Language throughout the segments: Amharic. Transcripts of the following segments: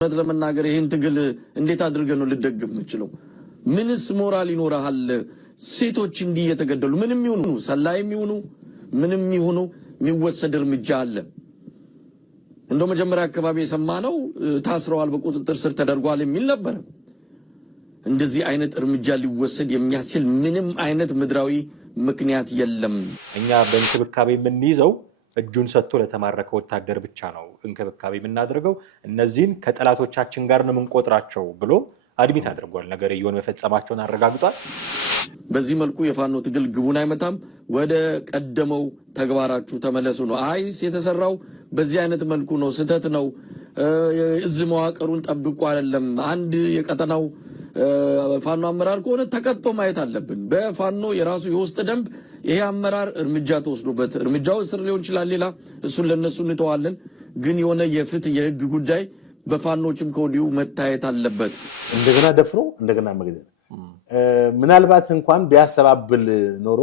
ለመናገር ይሄን ትግል እንዴት አድርገን ነው ልደግም የምችለው? ምንስ ሞራል ይኖርሃል? ሴቶች እንዲህ የተገደሉ ምንም ይሁኑ ሰላይም ይሁኑ ምንም ይሁኑ የሚወሰድ እርምጃ አለ። እንደው መጀመሪያ አካባቢ የሰማነው ታስረዋል በቁጥጥር ስር ተደርጓል የሚል ነበር። እንደዚህ አይነት እርምጃ ሊወሰድ የሚያስችል ምንም አይነት ምድራዊ ምክንያት የለም። እኛ በእንክብካቤ የምንይዘው እጁን ሰጥቶ ለተማረከ ወታደር ብቻ ነው እንክብካቤ የምናደርገው። እነዚህን ከጠላቶቻችን ጋር ነው የምንቆጥራቸው ብሎ አድሚት አድርጓል። ነገርየውን መፈጸማቸውን አረጋግጧል። በዚህ መልኩ የፋኖ ትግል ግቡን አይመታም። ወደ ቀደመው ተግባራችሁ ተመለሱ ነው። አይስ የተሰራው በዚህ አይነት መልኩ ነው፣ ስህተት ነው። እዝ መዋቅሩን ጠብቁ አይደለም። አንድ የቀጠናው ፋኖ አመራር ከሆነ ተቀጥቶ ማየት አለብን። በፋኖ የራሱ የውስጥ ደንብ ይሄ አመራር እርምጃ ተወስዶበት እርምጃው እስር ሊሆን ይችላል፣ ሌላ እሱን ለነሱ እንተዋለን። ግን የሆነ የፍትህ የህግ ጉዳይ በፋኖችም ከወዲሁ መታየት አለበት። እንደገና ደፍሮ እንደገና መግደል ምናልባት እንኳን ቢያሰባብል ኖሮ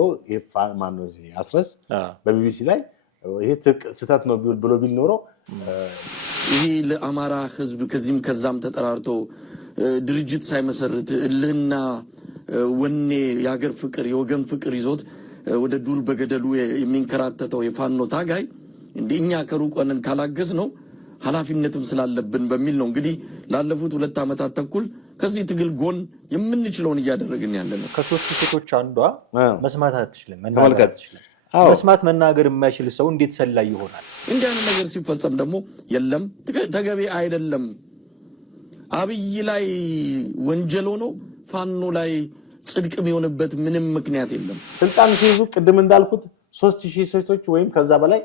ማን አስረስ በቢቢሲ ላይ ይሄ ስህተት ነው ብሎ ቢል ኖሮ ይሄ ለአማራ ህዝብ ከዚህም ከዛም ተጠራርቶ ድርጅት ሳይመሰርት እልህና ወኔ የሀገር ፍቅር የወገን ፍቅር ይዞት ወደ ዱር በገደሉ የሚንከራተተው የፋኖ ታጋይ እንደኛ ከሩቅ ሆነን ካላገዝ ነው ኃላፊነትም ስላለብን በሚል ነው እንግዲህ ላለፉት 2 ዓመታት ተኩል ከዚህ ትግል ጎን የምንችለውን እያደረግን ያለነው። ከሶስት ሴቶች አንዷ መስማት አትችልም፣ መናገር አትችልም። መስማት መናገር የማይችል ሰው እንዴት ሰላይ ይሆናል? እንዲህ አይነት ነገር ሲፈጸም ደግሞ የለም ተገቢ አይደለም። አብይ ላይ ወንጀል ሆኖ ፋኖ ላይ ጽድቅ የሚሆንበት ምንም ምክንያት የለም። ስልጣን ሲይዙ ቅድም እንዳልኩት 3000 ሴቶች ወይም ከዛ በላይ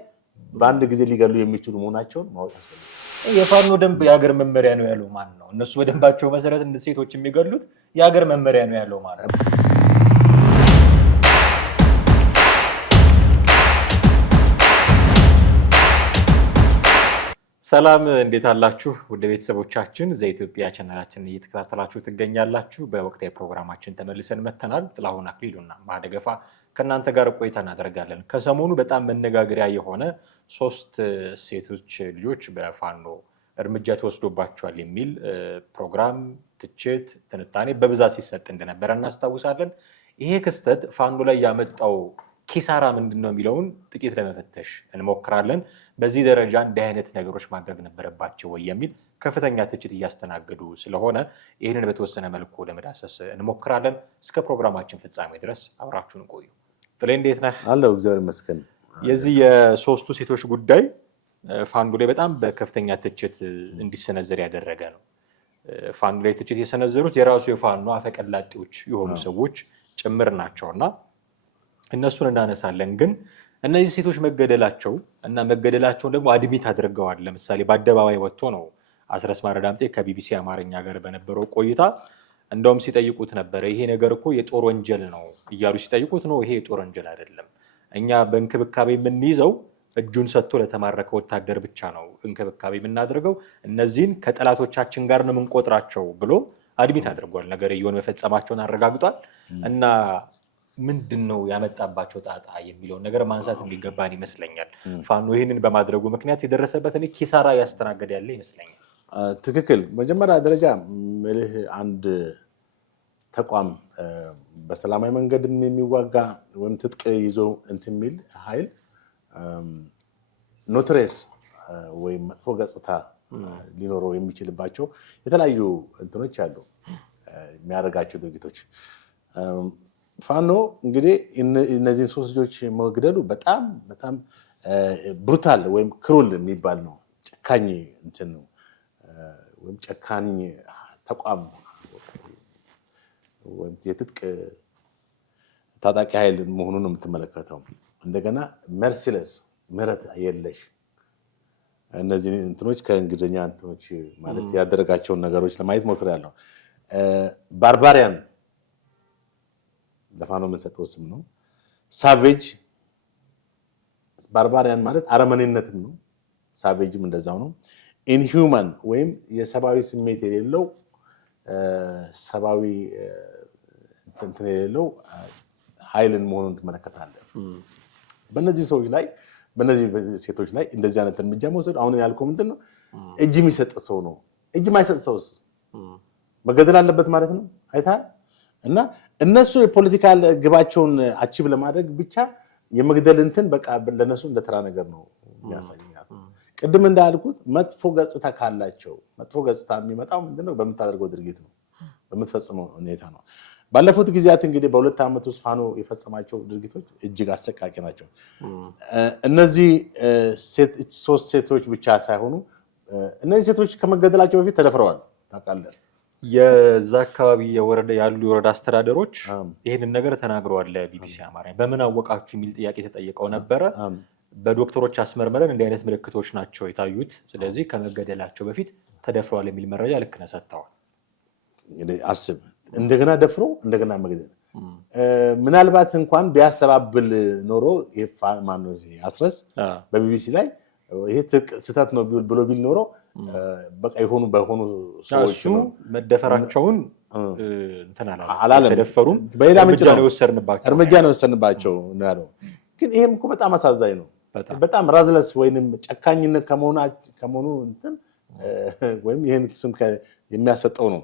በአንድ ጊዜ ሊገሉ የሚችሉ መሆናቸውን ማወቅ ያስፈልጋል። የፋኖ ደንብ የሀገር መመሪያ ነው ያለው ማን ነው? እነሱ በደንባቸው መሰረት እንደ ሴቶች የሚገሉት የሀገር መመሪያ ነው ያለው ማለት ነው። ሰላም እንዴት አላችሁ? ወደ ቤተሰቦቻችን ዘኢትዮጵያ ቻናላችንን እየተከታተላችሁ ትገኛላችሁ። በወቅታዊ ፕሮግራማችን ተመልሰን መተናል። ጥላሁን አክሊሉና ማደገፋ ከእናንተ ጋር ቆይታ እናደርጋለን። ከሰሞኑ በጣም መነጋገሪያ የሆነ 3 ሴቶች ልጆች በፋኖ እርምጃ ተወስዶባቸዋል የሚል ፕሮግራም፣ ትችት፣ ትንታኔ በብዛት ሲሰጥ እንደነበረ እናስታውሳለን። ይሄ ክስተት ፋኖ ላይ ያመጣው ኪሳራ ምንድነው የሚለውን ጥቂት ለመፈተሽ እንሞክራለን። በዚህ ደረጃ እንዲህ አይነት ነገሮች ማድረግ ነበረባቸው ወይ የሚል ከፍተኛ ትችት እያስተናገዱ ስለሆነ ይህንን በተወሰነ መልኩ ለመዳሰስ እንሞክራለን። እስከ ፕሮግራማችን ፍጻሜ ድረስ አብራችሁን ቆዩ። ጥሌ እንዴት ነህ? አለሁ እግዚአብሔር ይመስገን። የዚህ የሶስቱ ሴቶች ጉዳይ ፋኖ ላይ በጣም በከፍተኛ ትችት እንዲሰነዘር ያደረገ ነው። ፋኖ ላይ ትችት የሰነዘሩት የራሱ የፋኖ አፈቀላጤዎች የሆኑ ሰዎች ጭምር ናቸውና እነሱን እናነሳለን። ግን እነዚህ ሴቶች መገደላቸውን ደግሞ አድሚት አድርገዋል። ለምሳሌ በአደባባይ ወጥቶ ነው አስረስ ማረዳምጤ ከቢቢሲ አማርኛ ጋር በነበረው ቆይታ እንደውም ሲጠይቁት ነበረ። ይሄ ነገር እኮ የጦር ወንጀል ነው እያሉ ሲጠይቁት ነው ይሄ የጦር ወንጀል አይደለም፣ እኛ በእንክብካቤ የምንይዘው እጁን ሰጥቶ ለተማረከ ወታደር ብቻ ነው እንክብካቤ የምናደርገው፣ እነዚህን ከጠላቶቻችን ጋር ነው የምንቆጥራቸው ብሎ አድሚት አድርጓል። ነገርየውን መፈጸማቸውን አረጋግጧል። እና ምንድን ነው ያመጣባቸው ጣጣ የሚለውን ነገር ማንሳት የሚገባን ይመስለኛል። ፋኖ ይህንን በማድረጉ ምክንያት የደረሰበትን ኪሳራ ያስተናገደ ያለ ይመስለኛል። ትክክል። መጀመሪያ ደረጃ ምልህ አንድ ተቋም በሰላማዊ መንገድም የሚዋጋ ወይም ትጥቅ ይዞ እንትን የሚል ኃይል ኖትሬስ ወይም መጥፎ ገጽታ ሊኖረው የሚችልባቸው የተለያዩ እንትኖች አሉ፣ የሚያደርጋቸው ድርጊቶች። ፋኖ እንግዲህ እነዚህን 3 ልጆች መግደሉ በጣም በጣም ብሩታል ወይም ክሩል የሚባል ነው። ጨካኝ እንትን ነው ወይም ጨካኝ ተቋም ወይም የትጥቅ ታጣቂ ኃይል መሆኑን ነው የምትመለከተው። እንደገና መርሲለስ ምህረት የለሽ እነዚህ እንትኖች ከእንግሊዝኛ እንትኖች ማለት ያደረጋቸውን ነገሮች ለማየት ሞክሬያለሁ። ባርባሪያን ለፋኖ የምንሰጠው ስም ነው። ሳቬጅ ባርባሪያን ማለት አረመኔነትም ነው። ሳቬጅም እንደዛው ነው። ኢንሂውማን ወይም የሰብአዊ ስሜት የሌለው ሰብአዊ እንትን የሌለው ኃይልን መሆኑን ትመለከታለህ። በእነዚህ ሰዎች ላይ በእነዚህ ሴቶች ላይ እንደዚህ አይነት እርምጃ መውሰድ አሁን ያልከው ምንድነው እጅ የሚሰጥ ሰው ነው እጅ ማይሰጥ ሰውስ መገደል አለበት ማለት ነው። አይተሃል። እና እነሱ የፖለቲካል ግባቸውን አቺቭ ለማድረግ ብቻ የመግደል እንትን በቃ ለነሱ እንደተራ ነገር ነው የሚያሳየው። ቅድም እንዳልኩት መጥፎ ገጽታ ካላቸው መጥፎ ገጽታ የሚመጣው ምንድነው? በምታደርገው ድርጊት ነው፣ በምትፈጽመው ሁኔታ ነው። ባለፉት ጊዜያት እንግዲህ በሁለት ዓመት ውስጥ ፋኖ የፈጸማቸው ድርጊቶች እጅግ አሰቃቂ ናቸው። እነዚህ ሶስት ሴቶች ብቻ ሳይሆኑ እነዚህ ሴቶች ከመገደላቸው በፊት ተደፍረዋል። ታውቃለህ? የዛ አካባቢ ያሉ የወረዳ አስተዳደሮች ይህንን ነገር ተናግረዋል ለቢቢሲ አማርኛ። በምን አወቃችሁ የሚል ጥያቄ ተጠይቀው ነበረ። በዶክተሮች አስመርመረን እንዲህ አይነት ምልክቶች ናቸው የታዩት፣ ስለዚህ ከመገደላቸው በፊት ተደፍረዋል የሚል መረጃ ልክ ነው ሰጥተዋል። አስብ፣ እንደገና ደፍሮ እንደገና መግደል። ምናልባት እንኳን ቢያሰባብል ኖሮ አስረስ በቢቢሲ ላይ ይሄ ስህተት ነው ብሎ ቢል ኖሮ በቃ በሆኑ ሰዎች ነው መደፈራቸውን ተደፈሩም በሌላ ምንጭ ነው እርምጃ ነው የወሰንባቸው ነው ያለው። ግን ይሄም እኮ በጣም አሳዛኝ ነው። በጣም ራዝለስ ወይንም ጨካኝነት ከመሆኑ እንትን ወይም ይሄን ስም የሚያሰጠው ነው።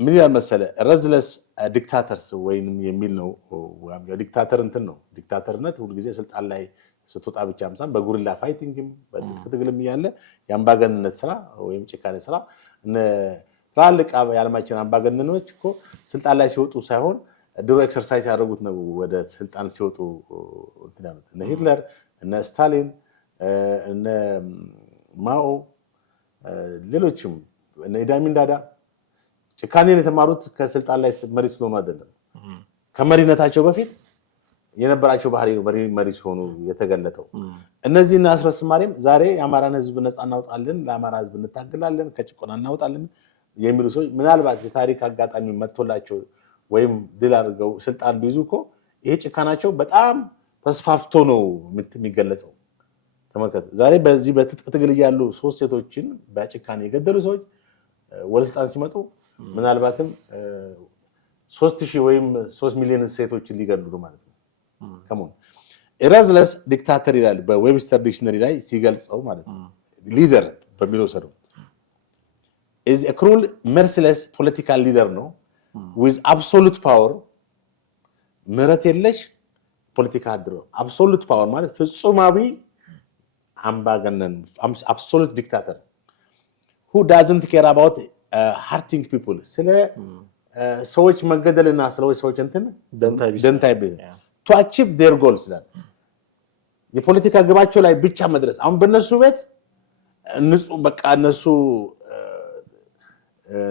ምን ይላል መሰለ ረዝለስ ዲክታተርስ ወይንም የሚል ነው። ዲክታተር እንትን ነው። ዲክታተርነት ሁልጊዜ ስልጣን ላይ ስትወጣ ብቻ አምሳም በጉሪላ ፋይቲንግም በትጥቅ ትግልም እያለ የአምባገነንነት ስራ ወይም ጭካኔ ስራ ትላልቅ የዓለማችን አምባገነኖች እኮ ስልጣን ላይ ሲወጡ ሳይሆን ድሮ ኤክሰርሳይዝ ያደረጉት ነው ወደ ስልጣን ሲወጡ እንትን ያሉት። እነ ሂትለር፣ እነ ስታሊን፣ እነ ማኦ፣ ሌሎችም እነ ኢዲ አሚን ዳዳ ጭካኔን የተማሩት ከስልጣን ላይ መሪ ስለሆኑ አይደለም። ከመሪነታቸው በፊት የነበራቸው ባህሪ ነው መሪ ሲሆኑ የተገለጠው። እነዚህና አስረስ ማርያም ዛሬ የአማራን ህዝብ ነፃ እናውጣለን፣ ለአማራ ህዝብ እንታገላለን፣ ከጭቆና እናውጣለን የሚሉ ሰዎች ምናልባት የታሪክ አጋጣሚ መጥቶላቸው ወይም ድል አድርገው ስልጣን ቢይዙ እኮ ይሄ ጭካናቸው በጣም ተስፋፍቶ ነው የሚገለጸው። ተመልከት፣ ዛሬ በዚህ በትጥቅ ትግል ያሉ ሶስት ሴቶችን በጭካኔ የገደሉ ሰዎች ወደ ስልጣን ሲመጡ ምናልባትም 3000 ወይም 3 ሚሊዮን ሴቶችን ሊገሉ ነው ማለት ነው። ከመሆኑ ኤራዝለስ ዲክታተር ይላል በዌብስተር ዲክሽነሪ ላይ ሲገልጸው ማለት ነው። ሊደር በሚለው ሰደው is a cruel merciless political leader ነው with absolute power ምሕረት የለሽ ፖለቲካ አድሮ absolute power ማለት ፍጹማዊ አምባገነን absolute dictator who doesn't care about hurting people ስለ ሰዎች መገደልና ሰዎች እንትን ደንታይ to achieve their goals ይላል። የፖለቲካ ግባቸው ላይ ብቻ መድረስ። አሁን በእነሱ ቤት በቃ እነሱ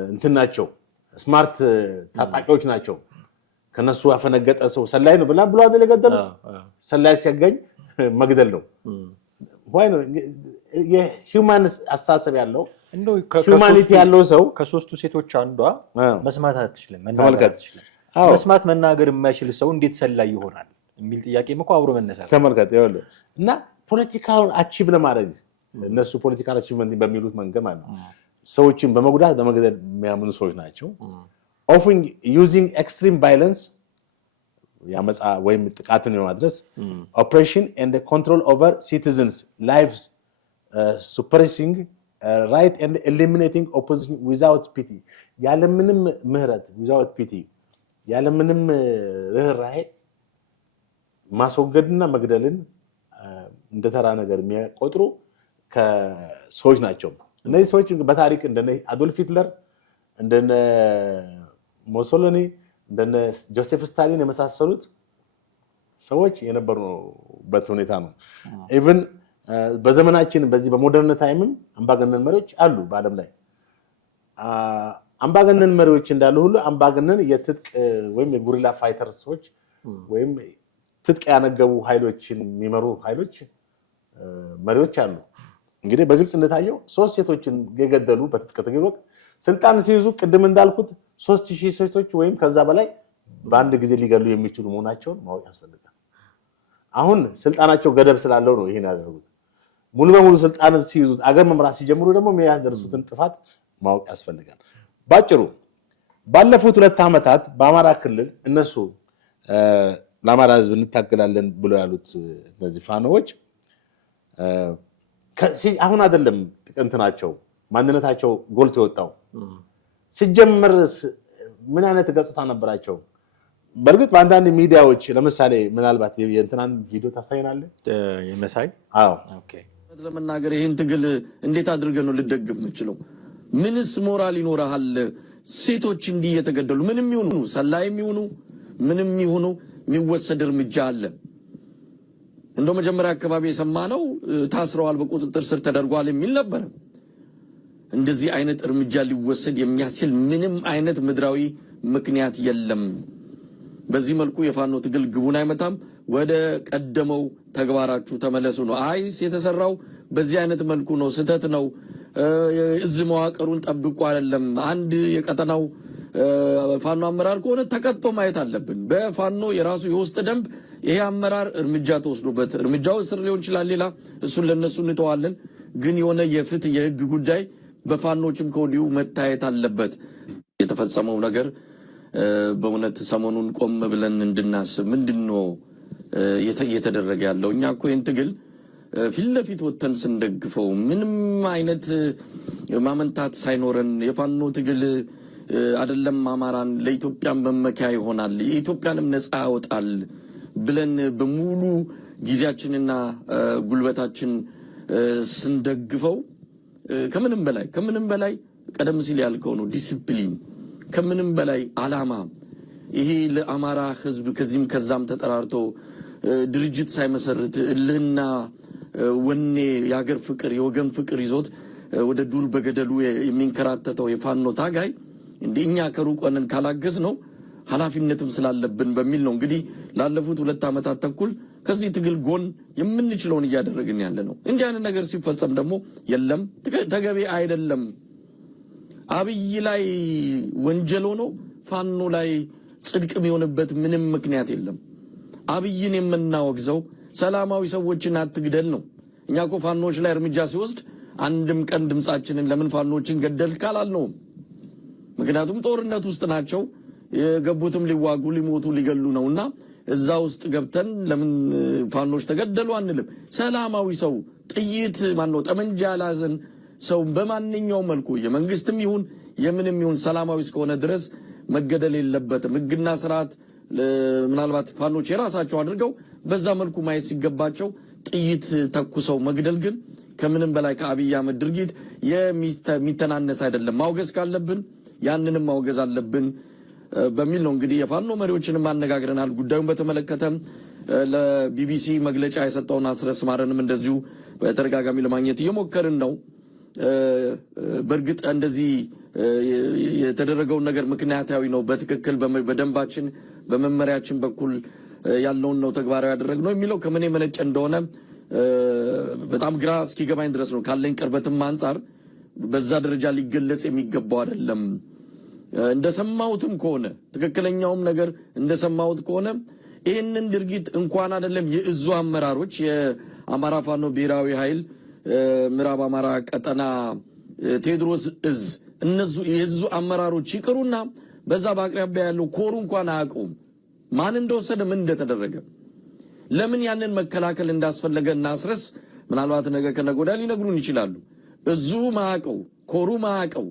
እንትን ናቸው፣ ስማርት ታጣቂዎች ናቸው። ከነሱ ያፈነገጠ ሰው ሰላይ ነው ብሎ አዘለ ገደለ። ሰላይ ሲያገኝ መግደል ነው። ወይ ነው የሂውማን አስተሳሰብ ያለው ሁማኒቲ ያለው ሰው። ከሶስቱ ሴቶች አንዷ መስማት አትችልም፣ መናገር አትችልም። መስማት መናገር የማይችል ሰው እንዴት ሰላይ ይሆናል የሚል ጥያቄም እኮ አብሮ መነሳት። ተመልከት ይኸውልህ። እና ፖለቲካውን አቺቭ ለማድረግ እነሱ ፖለቲካል አቺቭመንት በሚሉት መንገድ ማለት ነው ሰዎችን በመጉዳት በመግደል የሚያምኑ ሰዎች ናቸው። often using extreme violence ያመጻ ወይም ጥቃትን በማድረስ oppression and control over citizens lives suppressing right and eliminating opposition without pity ያለምንም ምህረት without pity ያለምንም ርህራሄ ማስወገድና መግደልን እንደተራ ነገር የሚያቆጥሩ ከሰዎች ናቸው። እነዚህ ሰዎች በታሪክ እንደነ አዶልፍ ሂትለር፣ እንደነ ሞሶሎኒ፣ እንደነ ጆሴፍ ስታሊን የመሳሰሉት ሰዎች የነበሩበት ሁኔታ ነው። ኢቭን በዘመናችን በዚህ በሞደርን ታይምም አምባገነን መሪዎች አሉ በዓለም ላይ። አምባገነን መሪዎች እንዳሉ ሁሉ አምባገነን የትጥቅ ወይም የጉሪላ ፋይተር ሰዎች ወይም ትጥቅ ያነገቡ ኃይሎችን የሚመሩ ኃይሎች መሪዎች አሉ። እንግዲህ በግልጽ እንደታየው ሶስት ሴቶችን የገደሉ በትጥቅ ትግል ወቅት ስልጣን ሲይዙ ቅድም እንዳልኩት 3000 ሴቶች ወይም ከዛ በላይ በአንድ ጊዜ ሊገሉ የሚችሉ መሆናቸውን ማወቅ ያስፈልጋል። አሁን ስልጣናቸው ገደብ ስላለው ነው ይሄን ያደረጉት። ሙሉ በሙሉ ስልጣን ሲይዙ አገር መምራት ሲጀምሩ ደግሞ የሚያስደርሱትን ጥፋት ማወቅ ያስፈልጋል። ባጭሩ ባለፉት 2 ዓመታት በአማራ ክልል እነሱ ለአማራ ሕዝብ እንታገላለን ብለው ያሉት እነዚህ ፋኖዎች አሁን አይደለም ጥቅንት ናቸው ማንነታቸው ጎልቶ የወጣው ሲጀምር ምን አይነት ገጽታ ነበራቸው? በእርግጥ በአንዳንድ ሚዲያዎች ለምሳሌ ምናልባት የእንትናን ቪዲዮ ታሳይናለህ የመሳይ አዎ ኦኬ ለመናገር ይሄን ትግል እንዴት አድርገን ነው ልደግፍ የምችለው? ምንስ ሞራል ይኖርሃል? ሴቶች እንዲህ እየተገደሉ ምንም ይሁኑ ሰላይም ይሁኑ ምንም ይሁኑ የሚወሰድ እርምጃ አለ። እንደው መጀመሪያ አካባቢ የሰማነው ታስረዋል በቁጥጥር ስር ተደርጓል የሚል ነበር። እንደዚህ አይነት እርምጃ ሊወሰድ የሚያስችል ምንም አይነት ምድራዊ ምክንያት የለም። በዚህ መልኩ የፋኖ ትግል ግቡን አይመታም። ወደ ቀደመው ተግባራችሁ ተመለሱ ነው። አይስ የተሰራው በዚህ አይነት መልኩ ነው፣ ስተት ነው። እዝ መዋቅሩን ጠብቁ አይደለም። አንድ የቀጠናው ፋኖ አመራር ከሆነ ተቀጥቶ ማየት አለብን። በፋኖ የራሱ የውስጥ ደንብ ይሄ አመራር እርምጃ ተወስዶበት እርምጃው እስር ሊሆን ይችላል፣ ሌላ እሱን ለነሱ እንተዋለን። ግን የሆነ የፍትህ የህግ ጉዳይ በፋኖችም ከወዲሁ መታየት አለበት። የተፈጸመው ነገር በእውነት ሰሞኑን ቆም ብለን እንድናስብ ምንድነው እየተደረገ ያለው? እኛ እኮ ይህን ትግል ፊት ለፊት ወጥተን ስንደግፈው ምንም አይነት ማመንታት ሳይኖረን የፋኖ ትግል አይደለም አማራን ለኢትዮጵያን መመኪያ ይሆናል የኢትዮጵያንም ነፃ ያወጣል ብለን በሙሉ ጊዜያችንና ጉልበታችን ስንደግፈው ከምንም በላይ ቀደም ሲል ያልከው ነው ዲሲፕሊን፣ ከምንም በላይ አላማ። ይሄ ለአማራ ህዝብ ከዚህም ከዛም ተጠራርቶ ድርጅት ሳይመሰርት እልህና ወኔ የሀገር ፍቅር የወገን ፍቅር ይዞት ወደ ዱር በገደሉ የሚንከራተተው የፋኖ ታጋይ እኛ ከሩቅ ሆነን ካላገዝ ነው ኃላፊነትም ስላለብን በሚል ነው እንግዲህ ላለፉት 2 ዓመታት ተኩል ከዚህ ትግል ጎን የምንችለውን እያደረግን ያለ ነው። እንዲህ አይነት ነገር ሲፈጸም ደግሞ የለም ተገቢ አይደለም። አብይ ላይ ወንጀል ሆኖ ፋኖ ላይ ጽድቅ የሚሆንበት ምንም ምክንያት የለም። አብይን የምናወግዘው ሰላማዊ ሰዎችን አትግደል ነው። እኛ እኮ ፋኖች ላይ እርምጃ ሲወስድ አንድም ቀን ድምጻችንን ለምን ፋኖችን ገደል ካላልነውም። ምክንያቱም ጦርነት ውስጥ ናቸው የገቡትም ሊዋጉ ሊሞቱ ሊገሉ ነውና እዛ ውስጥ ገብተን ለምን ፋኖች ተገደሉ አንልም። ሰላማዊ ሰው ጥይት ማነው ጠመንጃ ያላዘን ሰው በማንኛውም መልኩ የመንግስትም ይሁን የምንም ይሁን ሰላማዊ እስከሆነ ድረስ መገደል የለበትም። ህግና ስርዓት ምናልባት ፋኖች የራሳቸው አድርገው በዛ መልኩ ማየት ሲገባቸው ጥይት ተኩሰው መግደል ግን ከምንም በላይ ከአብይ አህመድ ድርጊት የሚተናነስ አይደለም። ማውገዝ ካለብን ያንንም ማውገዝ አለብን በሚል ነው እንግዲህ የፋኖ መሪዎችንም አነጋግረናል። ጉዳዩን በተመለከተ ለቢቢሲ መግለጫ የሰጠውን አስረስ ማረንም እንደዚሁ በተደጋጋሚ ለማግኘት እየሞከርን ነው። በእርግጥ እንደዚህ የተደረገውን ነገር ምክንያታዊ ነው፣ በትክክል በደንባችን በመመሪያችን በኩል ያለውን ነው ተግባራዊ ያደረግነው የሚለው ከምን የመነጨ እንደሆነ በጣም ግራ እስኪገባኝ ድረስ ነው። ካለኝ ቅርበትም አንጻር በዛ ደረጃ ሊገለጽ የሚገባው አይደለም። እንደሰማሁትም ከሆነ ትክክለኛውም ነገር እንደሰማሁት ከሆነ ይህንን ድርጊት እንኳን አይደለም የእዙ አመራሮች የአማራ ፋኖ ብሔራዊ ኃይል ምዕራብ አማራ ቀጠና ቴዎድሮስ እዝ እነሱ የእዙ አመራሮች ይቅሩና በዛ በአቅራቢያ ያለው ኮሩ እንኳን አያውቁም ማን እንደወሰደ ምን እንደተደረገ። ለምን ያንን መከላከል እንዳስፈለገ እናስረስ ምናልባት ነገ ከነገ ወዲያ ሊነግሩን ይችላሉ። እዙ ማያውቀው ኮሩ ማያውቀው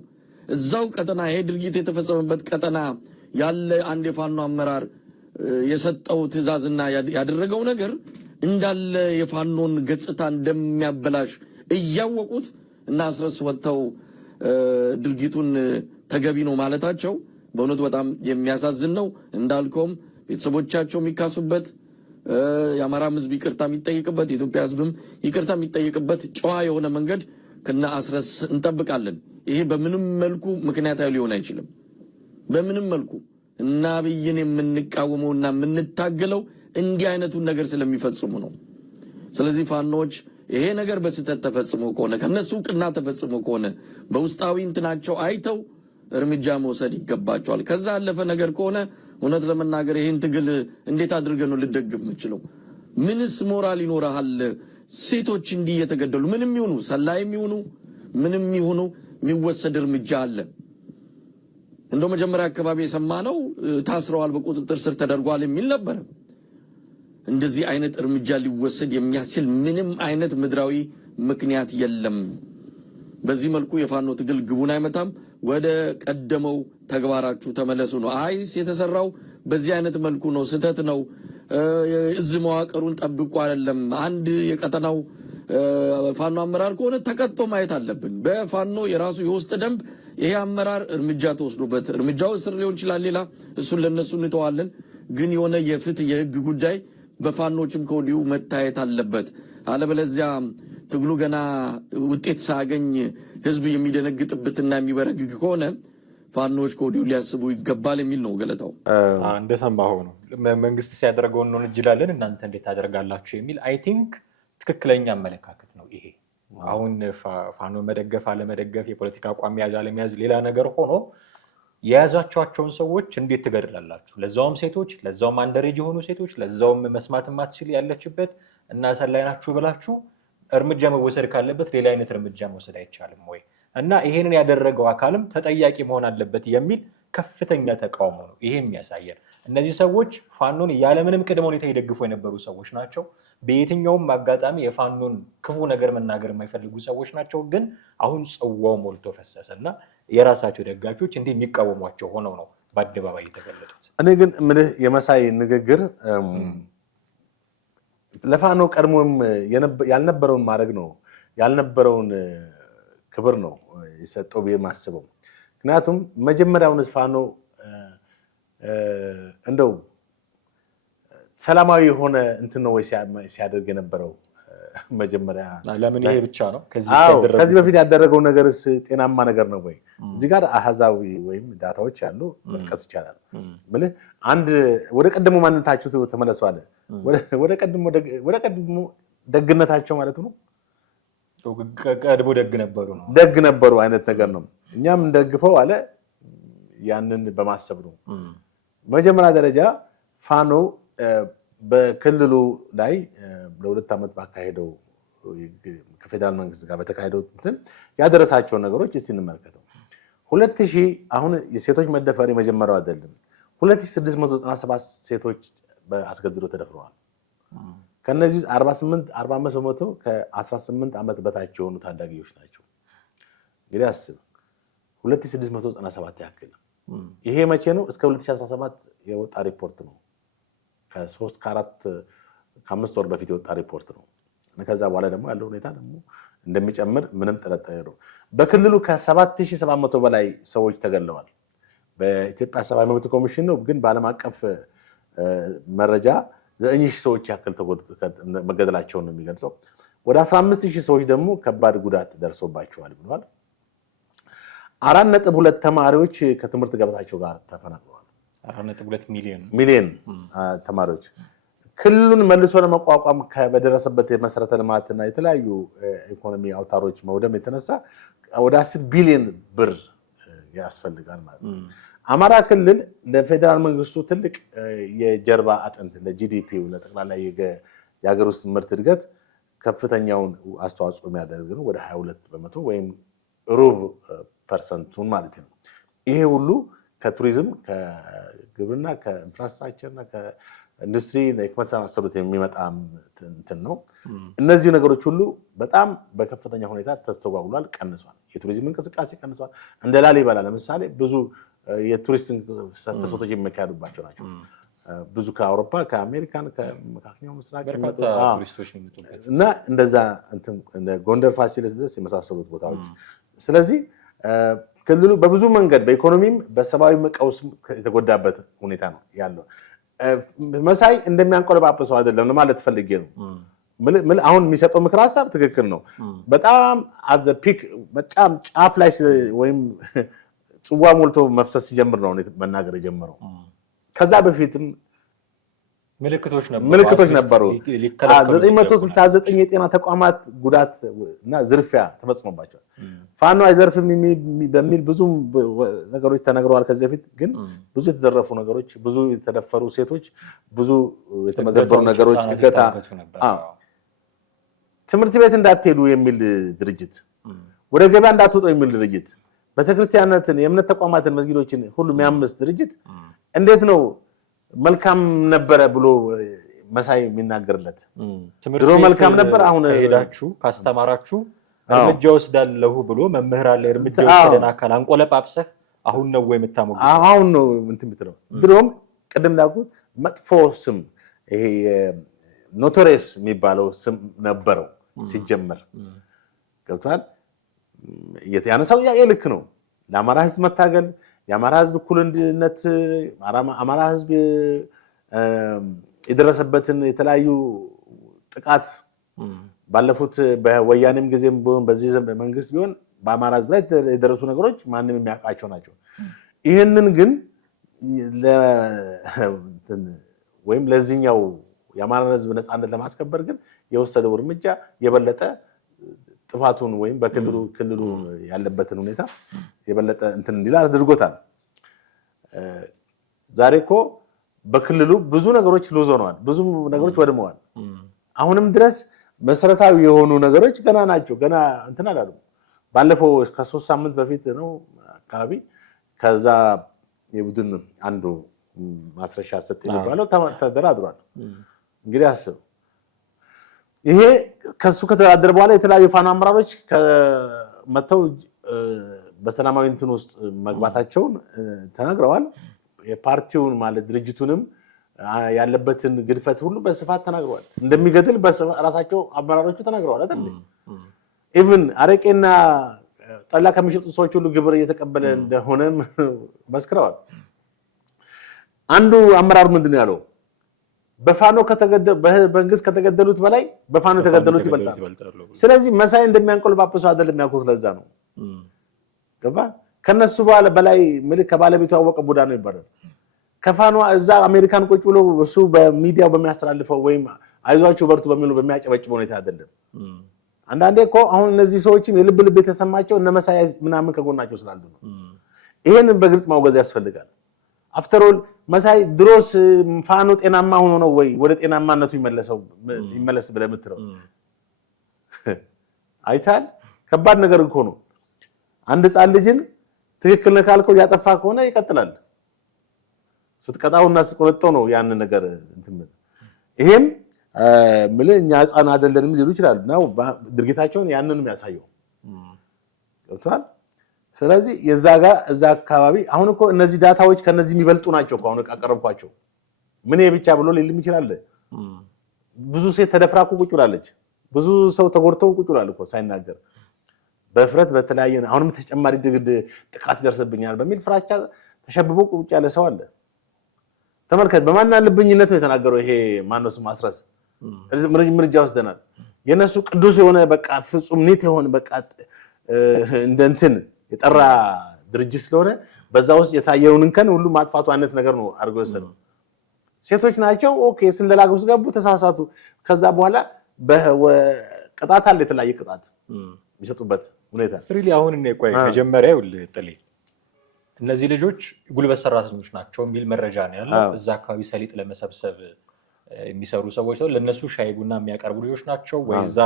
እዛው ቀጠና ይሄ ድርጊት የተፈጸመበት ቀጠና ያለ አንድ የፋኖ አመራር የሰጠው ትዕዛዝና ያደረገው ነገር እንዳለ የፋኖን ገጽታ እንደሚያበላሽ እያወቁት እና አስረስ ወጥተው ድርጊቱን ተገቢ ነው ማለታቸው በእውነት በጣም የሚያሳዝን ነው። እንዳልከውም ቤተሰቦቻቸው የሚካሱበት የአማራ ሕዝብ ይቅርታ የሚጠይቅበት የኢትዮጵያ ሕዝብም ይቅርታ የሚጠይቅበት ጨዋ የሆነ መንገድ ከነ አስረስ እንጠብቃለን። ይሄ በምንም መልኩ ምክንያታዊ ሊሆን አይችልም። በምንም መልኩ እና አብይን የምንቃወመውና የምንታገለው እንዲህ አይነቱን ነገር ስለሚፈጽሙ ነው። ስለዚህ ፋኖች ይሄ ነገር በስህተት ተፈጽሞ ከሆነ ከነሱ ቅና ተፈጽሞ ከሆነ በውስጣዊ እንትናቸው አይተው እርምጃ መውሰድ ይገባቸዋል። ከዛ ያለፈ ነገር ከሆነ እውነት ለመናገር ይሄን ትግል እንዴት አድርገን ነው ልደግፍ የምችለው? ምንስ ሞራል ይኖርሃል? ሴቶች እንዲህ እየተገደሉ ምንም ይሁኑ ሰላይም ይሁኑ ምንም ይሁኑ የሚወሰድ እርምጃ አለ። እንደው መጀመሪያ አካባቢ የሰማነው ታስረዋል በቁጥጥር ስር ተደርጓል የሚል ነበር። እንደዚህ አይነት እርምጃ ሊወሰድ የሚያስችል ምንም አይነት ምድራዊ ምክንያት የለም። በዚህ መልኩ የፋኖ ትግል ግቡን አይመታም። ወደ ቀደመው ተግባራችሁ ተመለሱ ነው። አይስ የተሰራው በዚህ አይነት መልኩ ነው፣ ስህተት ነው። እዝ መዋቅሩን ጠብቁ አይደለም። አንድ የቀጠናው ፋኖ አመራር ከሆነ ተቀጥቶ ማየት አለብን። በፋኖ የራሱ የውስጥ ደንብ ይሄ አመራር እርምጃ ተወስዶበት እርምጃው እስር ሊሆን ይችላል፣ ሌላ እሱን ለነሱ እንተዋለን። ግን የሆነ የፍትህ የህግ ጉዳይ በፋኖችም ከወዲሁ መታየት አለበት። አለበለዚያ ትግሉ ገና ውጤት ሳያገኝ ህዝብ የሚደነግጥበትና የሚበረግግ ከሆነ ፋኖች ከወዲሁ ሊያስቡ ይገባል የሚል ነው ገለታው። እንደሰማኸው ነው። መንግስት ሲያደርገው ነው እንጅላለን እናንተ እንዴት ታደርጋላችሁ የሚል አይ ቲንክ ትክክለኛ አመለካከት ነው ይሄ። አሁን ፋኖ መደገፍ አለመደገፍ፣ የፖለቲካ አቋም መያዝ አለመያዝ ሌላ ነገር ሆኖ የያዛቸዋቸውን ሰዎች እንዴት ትገድላላችሁ? ለዛውም ሴቶች፣ ለዛውም አንደሬጅ የሆኑ ሴቶች፣ ለዛውም መስማት ማትችል ያለችበት እና ሰላይ ናችሁ ብላችሁ እርምጃ መወሰድ ካለበት ሌላ አይነት እርምጃ መውሰድ አይቻልም ወይ? እና ይሄንን ያደረገው አካልም ተጠያቂ መሆን አለበት የሚል ከፍተኛ ተቃውሞ ነው ይሄ የሚያሳየን። እነዚህ ሰዎች ፋኖን ያለምንም ቅድመ ሁኔታ ይደግፉ የነበሩ ሰዎች ናቸው። በየትኛውም አጋጣሚ የፋኖን ክፉ ነገር መናገር የማይፈልጉ ሰዎች ናቸው። ግን አሁን ጽዋው ሞልቶ ፈሰሰ እና የራሳቸው ደጋፊዎች እንዲህ የሚቃወሟቸው ሆነው ነው በአደባባይ የተገለጡት። እኔ ግን ምልህ የመሳይ ንግግር ለፋኖ ቀድሞም ያልነበረውን ማድረግ ነው፣ ያልነበረውን ክብር ነው የሰጠው ብዬ የማስበው። ምክንያቱም መጀመሪያውን ፋኖ እንደው ሰላማዊ የሆነ እንትን ነው ወይ ሲያደርግ የነበረው? መጀመሪያ ለምን ይሄ ብቻ ነው? ከዚህ በፊት ያደረገው ነገርስ ጤናማ ነገር ነው ወይ? እዚህ ጋር አሃዛዊ ወይም ዳታዎች ያሉ መጥቀስ ይቻላል። ምልህ አንድ ወደ ቀድሞ ማንነታቸው ተመለሱ አለ። ወደ ቀድሞ ደግነታቸው ማለት ነው። ቀድሞ ደግ ነበሩ ነው፣ ደግ ነበሩ አይነት ነገር ነው። እኛም እንደግፈው አለ። ያንን በማሰብ ነው መጀመሪያ ደረጃ ፋኖ በክልሉ ላይ ለ2 ዓመት ባካሄደው ከፌደራል መንግስት ጋር በተካሄደው እንትን ያደረሳቸውን ነገሮች እስቲ እንመልከተው። 2000 አሁን የሴቶች መደፈር የመጀመሪያው አይደለም። 2697 ሴቶች በአስገድዶ ተደፍረዋል። ከነዚህ 45% ከ18 ዓመት በታች የሆኑ ታዳጊዎች ናቸው። እንግዲህ አስብ 2697 ያክል። ይሄ መቼ ነው? እስከ 2017 የወጣ ሪፖርት ነው። ከ3 ከ4 ከ5 ወር በፊት የወጣ ሪፖርት ነው። ከዛ በኋላ ደግሞ ያለው ሁኔታ ደግሞ እንደሚጨምር ምንም ጥርጥር የለውም። በክልሉ ከ7700 በላይ ሰዎች ተገለዋል። በኢትዮጵያ ሰብአዊ መብት ኮሚሽን ነው፣ ግን በዓለም አቀፍ መረጃ 9000 ሰዎች ያክል መገደላቸውን ነው የሚገልጸው። ወደ 15000 ሰዎች ደግሞ ከባድ ጉዳት ደርሶባቸዋል ብለዋል። 4.2 ተማሪዎች ከትምህርት ገበታቸው ጋር ተፈናቅለዋል። 4.2 ሚሊዮን ተማሪዎች ክልሉን መልሶ ለመቋቋም በደረሰበት የመሰረተ ልማትና የተለያዩ ኢኮኖሚ አውታሮች መውደም የተነሳ ወደ 10 ቢሊዮን ብር ያስፈልጋል ማለት ነው። አማራ ክልል ለፌዴራል መንግስቱ ትልቅ የጀርባ አጥንት ለጂዲፒ ለጠቅላላ የሀገር ውስጥ ምርት እድገት ከፍተኛውን አስተዋጽኦ የሚያደርግ ነው። ወደ 22% ወይም ሩብ ፐርሰንቱን ማለት ነው። ይሄ ሁሉ ከቱሪዝም፣ ከግብርና፣ ከኢንፍራስትራክቸርና ከኢንዱስትሪ ከመሳሰሉት የሚመጣ እንትን ነው። እነዚህ ነገሮች ሁሉ በጣም በከፍተኛ ሁኔታ ተስተጓጉሏል፣ ቀንሷል። የቱሪዝም እንቅስቃሴ ቀንሷል። እንደ ላሊበላ ለምሳሌ ብዙ የቱሪስት ፍሰቶች የሚካሄዱባቸው ናቸው። ብዙ ከአውሮፓ፣ ከአሜሪካን፣ ከመካከለኛው ምስራቅ እና እንደዛ ጎንደር፣ ፋሲለደስ ድረስ የመሳሰሉት ቦታዎች። ስለዚህ ክልሉ በብዙ መንገድ በኢኮኖሚም በሰብአዊ ቀውስ የተጎዳበት ሁኔታ ነው ያለው። መሳይ እንደሚያንቆለጳጵሰው አይደለም ለማለት ፈልጌ ነው። አሁን የሚሰጠው ምክር ሀሳብ ትክክል ነው። በጣም አዘ ፒክ በጣም ጫፍ ላይ ወይም ጽዋ ሞልቶ መፍሰስ ሲጀምር ነው መናገር የጀመረው። ከዛ በፊትም ምልክቶች ነበሩ። 969 የጤና ተቋማት ጉዳት እና ዝርፊያ ተፈጽሞባቸዋል። ፋኖ አይዘርፍም በሚል ብዙ ነገሮች ተነግረዋል ከዚህ በፊት። ግን ብዙ የተዘረፉ ነገሮች፣ ብዙ የተደፈሩ ሴቶች፣ ብዙ የተመዘበሩ ነገሮች፣ እገታ፣ ትምህርት ቤት እንዳትሄዱ የሚል ድርጅት፣ ወደ ገበያ እንዳትወጡ የሚል ድርጅት፣ ቤተክርስቲያናትን፣ የእምነት ተቋማትን፣ መስጊዶችን ሁሉ የሚያምስ ድርጅት እንዴት ነው መልካም ነበረ ብሎ መሳይ የሚናገርለት? ድሮ መልካም ነበር፣ አሁን ሄዳችሁ ካስተማራችሁ እርምጃ ወስዳለሁ ብሎ መምህራን ላይ እርምጃ ወሰደን አካል አንቆለጳጵሰህ አሁን ነው ወይ የምታሞግሰው? አሁን ነው እንትን የምትለው። ድሮም ቅድም እንዳልኩት መጥፎ ስም ይሄ ኖቶሪየስ የሚባለው ስም ነበረው ሲጀመር። ገብቷል። ያነሳው ያ ልክ ነው። ለአማራ ህዝብ መታገል፣ የአማራ ህዝብ እኩልነት፣ አማራ ህዝብ የደረሰበትን የተለያዩ ጥቃት ባለፉት በወያኔም ጊዜም ቢሆን በዚህ መንግስት ቢሆን በአማራ ህዝብ ላይ የደረሱ ነገሮች ማንም የሚያውቃቸው ናቸው። ይህንን ግን ወይም ለዚህኛው የአማራ ህዝብ ነፃነት ለማስከበር ግን የወሰደው እርምጃ የበለጠ ጥፋቱን ወይም በክልሉ ያለበትን ሁኔታ የበለጠ እንትን እንዲል አድርጎታል። ዛሬ እኮ በክልሉ ብዙ ነገሮች ሉዝ ሆነዋል፣ ብዙ ነገሮች ወድመዋል። አሁንም ድረስ መሰረታዊ የሆኑ ነገሮች ገና ናቸው፣ ገና እንትን አላሉ። ባለፈው ከ3 ሳምንት በፊት ነው አካባቢ ከዛ የቡድን አንዱ ማስረሻ ሰጥ የሚባለው ተደራድሯል። እንግዲህ አስብ፣ ይሄ ከሱ ከተደራደረ በኋላ የተለያዩ ፋኖ አመራሮች መተው በሰላማዊ እንትን ውስጥ መግባታቸውን ተናግረዋል። የፓርቲውን ማለት ድርጅቱንም ያለበትን ግድፈት ሁሉ በስፋት ተናግረዋል። እንደሚገድል ራሳቸው አመራሮቹ ተናግረዋል አይደል? ኢቭን አረቄና ጠላ ከሚሸጡ ሰዎች ሁሉ ግብር እየተቀበለ እንደሆነ መስክረዋል። አንዱ አመራር ምንድን ነው ያለው? በፋኖ በመንግስት ከተገደሉት በላይ በፋኖ የተገደሉት ይበልጣሉ። ስለዚህ መሳይ እንደሚያንቆልጳጵሱ አይደለም የሚያውቁት። ለዛ ነው ገባ። ከነሱ በላይ ከባለቤቱ ያወቀ ቡዳ ነው ይባላል። ከፋኖ እዛ አሜሪካን ቁጭ ብሎ እሱ በሚዲያው በሚያስተላልፈው ወይም አይዟችሁ በርቱ በሚሉ በሚያጨበጭበው ሁኔታ አይደለም። አንዳንዴ እኮ አሁን እነዚህ ሰዎችም የልብ የተሰማቸው እነ መሳይ ምናምን ከጎናቸው ስላሉ ነው። ይሄንን በግልጽ ማውገዝ ያስፈልጋል። አፍተር ኦል መሳይ ድሮስ ፋኖ ጤናማ ሆኖ ነው ወይ ወደ ጤናማነቱ ይመለስ ብለህ የምትለው? አይታል። ከባድ ነገር እኮ ነው። አንድ ሕፃን ልጅን ትክክል ነህ ካልከው ያጠፋ ከሆነ ይቀጥላል። ስትቀጣውና ስትቆነጠው ነው ያን ነገር እንትን። ይሄም እኛ ሕፃን አይደለንም ሊሉ ይችላሉ ነው ድርጊታቸውን ያንንም ያሳየው ገብቷል። ስለዚህ እዛ አካባቢ አሁን እኮ እነዚህ ዳታዎች ከነዚህ የሚበልጡ ናቸው እኮ አሁን አቀረብኳቸው። ምን ብቻ ብሎ ሊልም ይችላል። ብዙ ሴት ተደፍራ እኮ ቁጭ ብላለች። ብዙ ሰው ተጎድቶ ቁጭ ብሏል እኮ ሳይናገር በፍረት በተለያየ አሁንም ተጨማሪ ጥቃት ይደርስብኛል በሚል ፍራቻ ተሸብቦ ቁጭ ያለ ሰው አለ። ተመልከት፣ በማን አለብኝነት ነው የተናገረው። ይሄ ማነው ስም ማስረስ ምርጫ ወስደናል። የነሱ ቅዱስ የሆነ በቃ ፍጹም ኒት የሆነ በቃ እንደ እንትን የጠራ ድርጅት ስለሆነ በዛ ውስጥ የታየውን እንከን ሁሉ ማጥፋቱ አይነት ነገር ነው አድርጎ ወሰደው። ሴቶች ናቸው ኦኬ፣ ስለላ ውስጥ ገቡ፣ ተሳሳቱ። ከዛ በኋላ ቅጣት አለ፣ የተለያየ ቅጣት የሚሰጡበት ሁኔታ ሪሊ አሁን እኔ ቆይ መጀመሪያ ጥሌ እነዚህ ልጆች ጉልበት ሰራተኞች ናቸው የሚል መረጃ ነው ያለው። እዛ አካባቢ ሰሊጥ ለመሰብሰብ የሚሰሩ ሰዎች ነው። ለነሱ ሻይ ቡና የሚያቀርቡ ልጆች ናቸው ወይ እዛ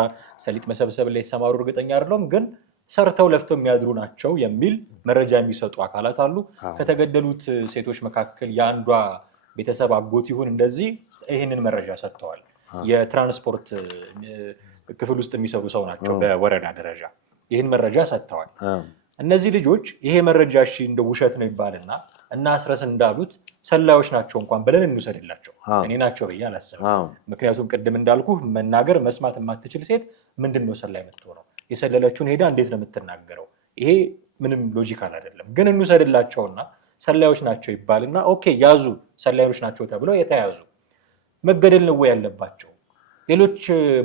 ሰሊጥ መሰብሰብ ላይ ሰማሩ እርግጠኛ አይደለም፣ ግን ሰርተው ለፍተው የሚያድሩ ናቸው የሚል መረጃ የሚሰጡ አካላት አሉ። ከተገደሉት ሴቶች መካከል የአንዷ ቤተሰብ አጎት ይሁን እንደዚህ ይህንን መረጃ ሰጥተዋል። የትራንስፖርት ክፍል ውስጥ የሚሰሩ ሰው ናቸው። በወረዳ ደረጃ ይህን መረጃ ሰጥተዋል። እነዚህ ልጆች ይሄ መረጃ እሺ እንደ ውሸት ነው ይባልና እና አስረስ እንዳሉት ሰላዮች ናቸው እንኳን ብለን እንውሰድላቸው። እኔ ናቸው ብዬ አላስብም። ምክንያቱም ቅድም እንዳልኩ መናገር መስማት የማትችል ሴት ምንድን ነው ሰላይ የምትሆነው? የሰለለችውን ሄዳ እንዴት ነው የምትናገረው? ይሄ ምንም ሎጂካል አይደለም። ግን እንውሰድላቸውና ሰላዮች ናቸው ይባልና ኦኬ ያዙ፣ ሰላዮች ናቸው ተብለው የተያዙ መገደል ነው ወይ ያለባቸው? ሌሎች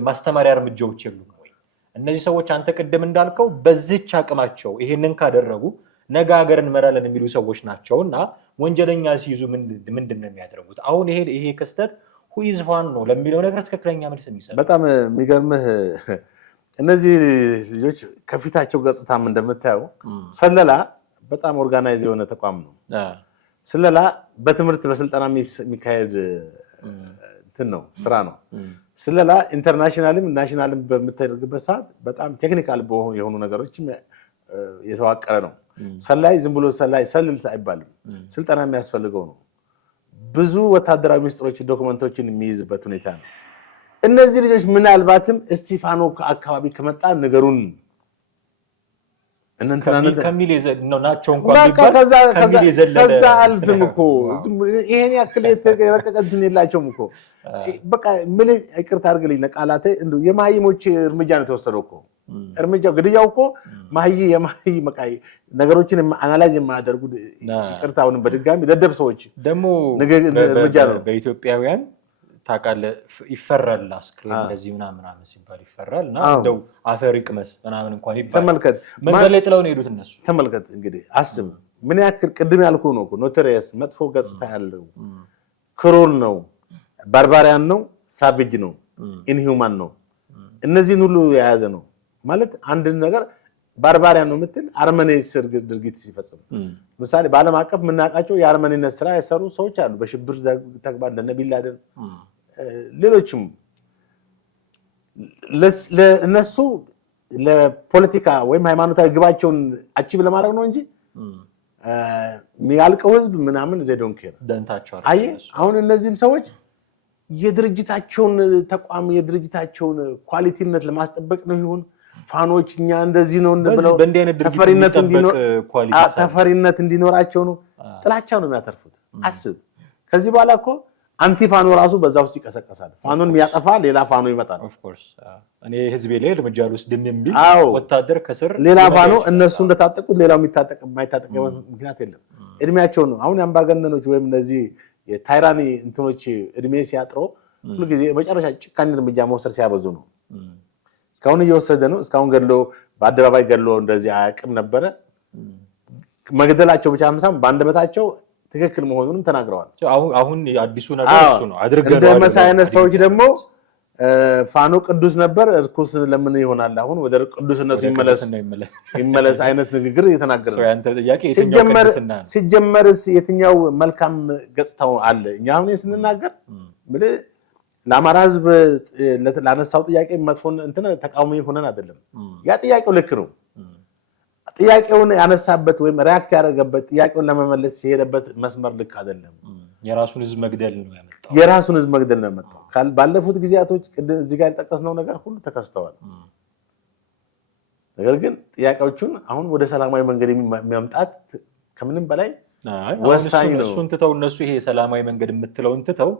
ማስተማሪያ እርምጃዎች የሉም ወይ? እነዚህ ሰዎች አንተ ቅድም እንዳልከው በዚች አቅማቸው ይሄንን ካደረጉ ነገ ሀገር እንመራለን የሚሉ ሰዎች ናቸውና ወንጀለኛ ሲይዙ ምንድን ነው የሚያደርጉት? አሁን ይሄ ክስተት ሁይዝ ፋኖ ነው ለሚለው ነገር ትክክለኛ መልስ የሚሰጥ በጣም የሚገርምህ እነዚህ ልጆች ከፊታቸው ገጽታም እንደምታየው ሰለላ በጣም ኦርጋናይዝ የሆነ ተቋም ነው። ስለላ በትምህርት በስልጠና የሚካሄድ እንትን ነው፣ ስራ ነው። ስለላ ኢንተርናሽናልም ናሽናልም በምታደርግበት ሰዓት በጣም ቴክኒካል የሆኑ ነገሮችም የተዋቀረ ነው። ሰላይ ዝም ብሎ ሰላይ ሰልልት አይባልም፣ ስልጠና የሚያስፈልገው ነው። ብዙ ወታደራዊ ሚስጥሮች ዶክመንቶችን የሚይዝበት ሁኔታ ነው። እነዚህ ልጆች ምናልባትም እስጢፋኖ አካባቢ ከመጣ ነገሩን ከሚል ናቸው እንኳን ቢባል ከሚል የዘለለ ከዛ አልፍም እኮ ይሄን ያክል የተረቀቀ እንትን የላቸውም እኮ በቃ ምን ይቅርታ አድርግልኝ ለቃላቴ እንደው የማህይሞች እርምጃ ነው የተወሰደው እኮ እርምጃው ግድያው እኮ የማህይ መቃይ ነገሮችን አናላይዝ የማያደርጉ ይቅርታውን በድጋሚ ደደብ ሰዎች ደግሞ እርምጃ ነው በኢትዮጵያውያን ታውቃለህ ይፈራል አስክሬን እንደዚህ ምናምን ሲባል ይፈራል እና እንደው አፈር ይቅመስ ምናምን እንኳን ይባል ተመልከት መንገድ ላይ ጥለው ነው የሄዱት እነሱ ተመልከት እንግዲህ አስብ ምን ያክል ቅድም ያልኩህ ነው እኮ ኖቶሪየስ መጥፎ ገጽታ ያለው ክሩል ነው ባርባሪያን ነው ሳቪጅ ነው ኢንሂውማን ነው እነዚህን ሁሉ የያዘ ነው ማለት አንድ ነገር ባርባሪያን ነው የምትል አርመኔ ስር ድርጊት ሲፈጽም ምሳሌ በዓለም አቀፍ የምናውቃቸው የአርመኔነት ስራ የሰሩ ሰዎች አሉ በሽብር ተግባር እንደ ቢን ላደን ሌሎችም ለነሱ ለፖለቲካ ወይም ሃይማኖታዊ ግባቸውን አቺቭ ለማድረግ ነው እንጂ የሚያልቀው ህዝብ ምናምን ዘዶን ኬር ደንታቸው አይ አሁን እነዚህም ሰዎች የድርጅታቸውን ተቋም የድርጅታቸውን ኳሊቲነት ለማስጠበቅ ነው ይሁን ፋኖች እኛ እንደዚህ ነው እንደብለው ተፈሪነት እንዲኖራቸው ነው ጥላቻው ነው የሚያተርፉት አስብ ከዚህ በኋላ እኮ አንቲ ፋኖ ራሱ በዛው ውስጥ ይቀሰቀሳል ፋኖን የሚያጠፋ ሌላ ፋኖ ይመጣል ኦፍ ኮርስ እኔ ህዝቤ ላይ እርምጃ ወስድም የሚል ወታደር ከስር ሌላ ፋኖ እነሱ እንደታጠቁት ሌላው የማይታጠቅ ምክንያት የለም እድሜያቸው ነው አሁን አምባገነኖች ወይም እነዚህ የታይራኒ እንትኖች እድሜ ሲያጥረው ሁሉ ጊዜ መጨረሻ ጭካኔ እርምጃ መውሰድ ሲያበዙ ነው እስካሁን እየወሰደ ነው እስካሁን ገድሎ በአደባባይ ገድሎ እንደዚህ አያውቅም ነበረ መግደላቸው ብቻ ምሳም በአንደበታቸው ትክክል መሆኑንም ተናግረዋል አሁን አዲሱ ነገር እሱ ነው አድርገናል እንደ መሳይነት ሰዎች ደግሞ ፋኖ ቅዱስ ነበር እርኩስ ለምን ይሆናል አሁን ወደ ቅዱስነቱ ይመለስ አይነት ንግግር እየተናገረ ነው ያንተ ጥያቄ የትኛው ቅዱስና ሲጀመርስ የትኛው መልካም ገጽታው አለ እኛ አሁን ስንናገር ለአማራ ህዝብ ላነሳው ጥያቄ መጥፎን እንትን ተቃውሞ ሆነን አይደለም ያ ጥያቄው ልክ ነው ጥያቄውን ያነሳበት ወይም ሪአክት ያደረገበት ጥያቄውን ለመመለስ ሲሄደበት መስመር ልክ አይደለም የራሱን ህዝብ መግደል ነው ያመጣው ባለፉት ጊዜያቶች እዚህ ጋር የተጠቀስነው ነገር ሁሉ ተከስተዋል ነገር ግን ጥያቄዎቹን አሁን ወደ ሰላማዊ መንገድ የሚያምጣት ከምንም በላይ ወሳኝ ነው እሱን ትተው እነሱ ይሄ ሰላማዊ መንገድ የምትለውን ትተው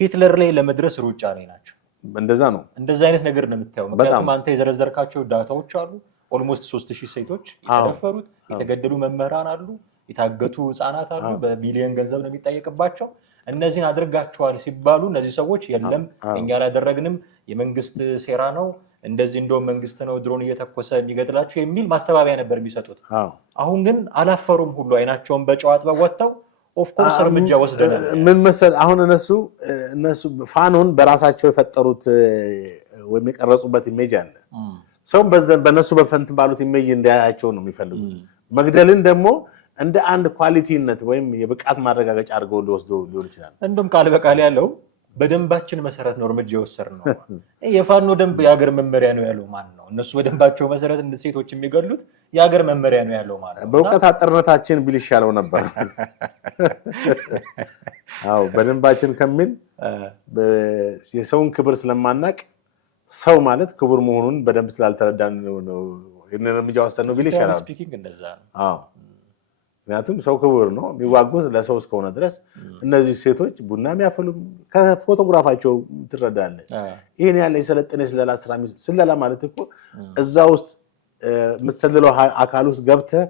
ሂትለር ላይ ለመድረስ ሩጫ ላይ ናቸው እንደዛ ነው እንደዛ አይነት ነገር ነው የምታየው ምክንያቱም አንተ የዘረዘርካቸው ዳታዎች አሉ ኦልሞስት 3000 ሴቶች የተደፈሩት የተገደሉ መምህራን አሉ የታገቱ ህፃናት አሉ በቢሊዮን ገንዘብ ነው የሚጠየቅባቸው እነዚህን አድርጋቸዋል ሲባሉ እነዚህ ሰዎች የለም እኛ አላደረግንም የመንግስት ሴራ ነው እንደዚህ እንደው መንግስት ነው ድሮን እየተኮሰ የሚገድላቸው የሚል ማስተባበያ ነበር የሚሰጡት አሁን ግን አላፈሩም ሁሉ አይናቸውን በጨው አጥበው ወጥተው ኦፍ ኮርስ እርምጃ ወስደናል ምን መሰል አሁን እነሱ ፋኖን በራሳቸው የፈጠሩት ወይም የቀረጹበት ኢሜጅ አለ ሰው በነሱ በፈንት ባሉት ኢሜጅ እንዳያቸው ነው የሚፈልጉት መግደልን ደግሞ እንደ አንድ ኳሊቲነት ወይም የብቃት ማረጋገጫ አድርገው ሊወስደው ሊሆን ይችላል እንደም ቃል በቃል ያለው በደንባችን መሰረት ነው እርምጃ የወሰድነው የፋኖ ደንብ የሀገር መመሪያ ነው ያለው ማን ነው እነሱ በደንባቸው መሰረት እንደ ሴቶች የሚገሉት የሀገር መመሪያ ነው ያለው ማለት ነው በእውቀት አጠርነታችን ቢል ይሻለው ነበር አዎ በደንባችን ከሚል የሰውን ክብር ስለማናቅ ሰው ማለት ክቡር መሆኑን በደንብ ስላልተረዳን ነው የነን እርምጃ ወሰድነው ቢል ይሻላል ስፒኪንግ እንደዛ ነው አዎ ምክንያቱም ሰው ክቡር ነው የሚዋጉት ለሰው እስከሆነ ድረስ እነዚህ ሴቶች ቡና የሚያፈሉ ከፎቶግራፋቸው ትረዳለህ ይሄን ያለ የሰለጠነ ስለላ ማለት እኮ እዛ ውስጥ መሰለለው አካል ውስጥ ገብተህ